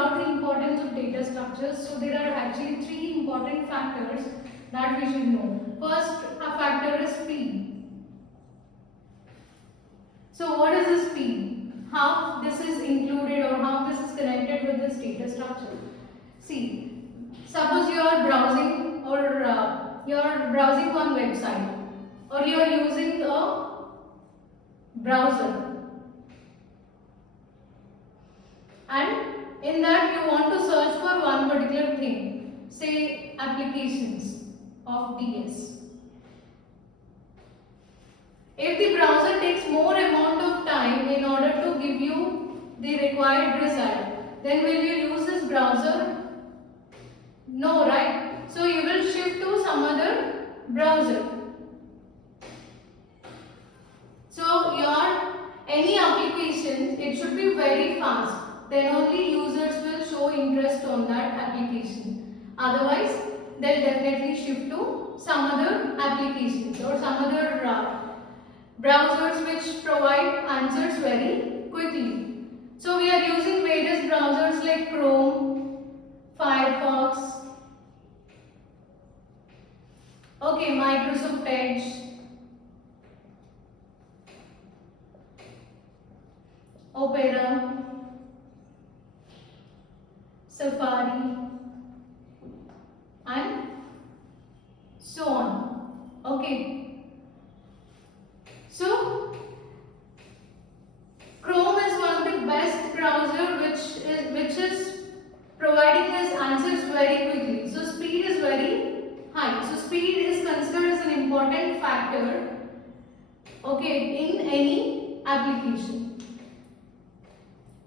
about the importance of data structures. So there are actually three important factors that we should know. First factor is speed. So what is the speed? How this is included or how this is connected with this data structure? See, suppose you are browsing or you are browsing one website or you are using a browser, and in that you want to search for one particular thing, say applications of DS. If the browser takes more amount of time in order to give you the required result, then will you use this browser? No, right? So you will shift to some other browser. So your any application, it should be very fast. Then only users will show interest on that application. Otherwise, they'll definitely shift to some other applications or some other browsers which provide answers very quickly. So we are using various browsers like Chrome, Firefox, okay, Microsoft Edge, Opera, Safari, and so on. Okay. So Chrome is one of the best browser which is providing us answers very quickly. So speed is very high. So speed is considered as an important factor, okay, in any application.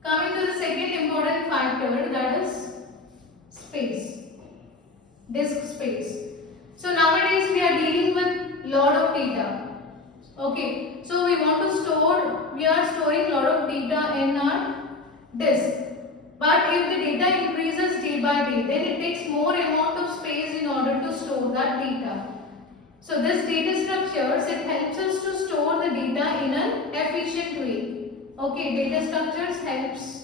Coming to the second important factor, that is space, disk space. So nowadays we are dealing with lot of data. Okay, so we are storing lot of data in our disk. But if the data increases day by day, then it takes more amount of space in order to store that data. So this data structures, it helps us to store the data in an efficient way. Okay, data structures helps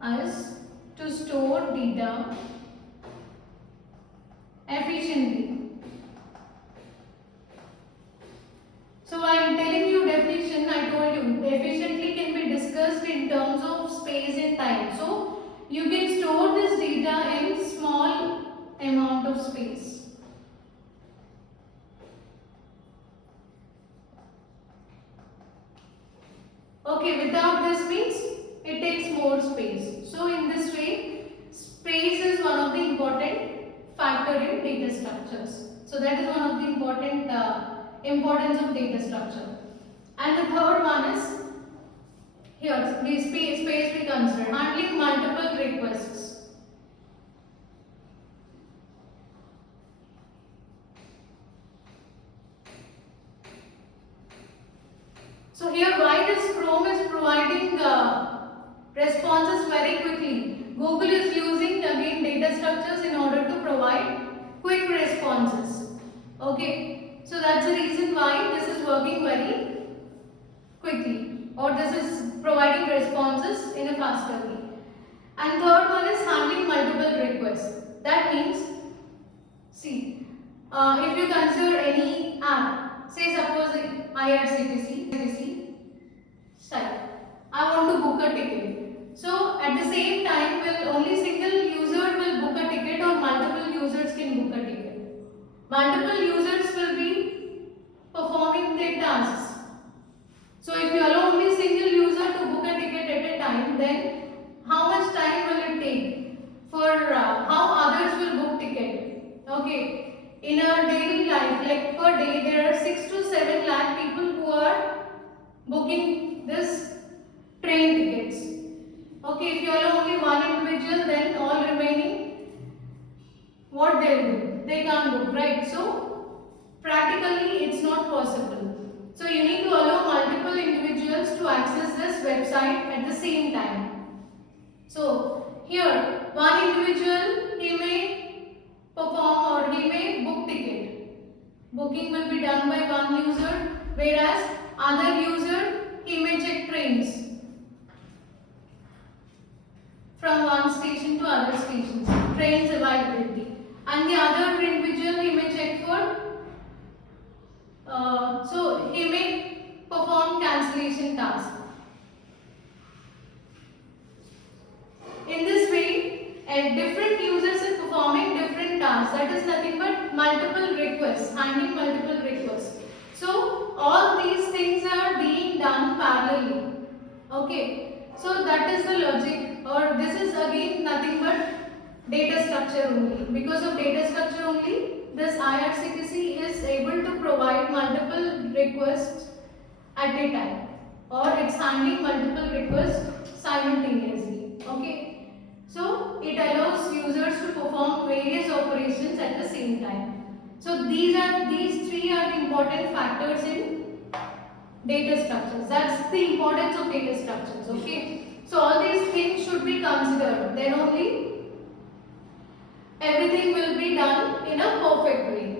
us to store data efficiently. So I am telling you definition, I told you efficiently can be discussed in terms of space and time. So you can store this data in small amount of space. Okay, without this means it takes more space. So in this way, space is one of the important factor in data structures. So that is one of the important importance of data structure. And the third one is here, the space we consider handling multiple requests. So here, why this Chrome is providing responses very quickly? Google is using again data structures in order to provide quick responses. Okay, so that's the reason why this is working very quickly, or this is providing responses in a faster way. And third one is handling multiple requests. That means, see, if you consider any app, say suppose IRCTC site, I want to book a ticket. So at the same time, will only single user will book a ticket or multiple users can book a ticket? Multiple users will be performing their tasks. So if you allow only single user to book a ticket at a time, then how much time will it take for how others will book ticket? Okay, in our daily life, like per day, there are 6 to 7 lakh people who are booking this train tickets. Okay, if you allow only one individual, then all remaining, what they will do? They can't book, right? So practically it's not possible. So you need to allow multiple individuals to access this website at the same time. So here, one individual, he may perform or he may book ticket. Booking will be done by one user, whereas other user, he may check trains. from one station to other stations, train's availability. And the other individual, he may check for, so he may perform cancellation task. In this way, different users are performing different tasks. That is nothing but multiple requests, handling multiple requests. So all these things are being done parallelly. Okay. So that is the logic, or this is again nothing but data structure only. Because of data structure only, this IRCTC is able to provide multiple requests at a time, or it's handling multiple requests simultaneously. Okay. So it allows users to perform various operations at the same time. So these three are the important factors in data structures. That's the importance of data structures. Okay. So all these things should be considered. Then only everything will be done in a perfect way.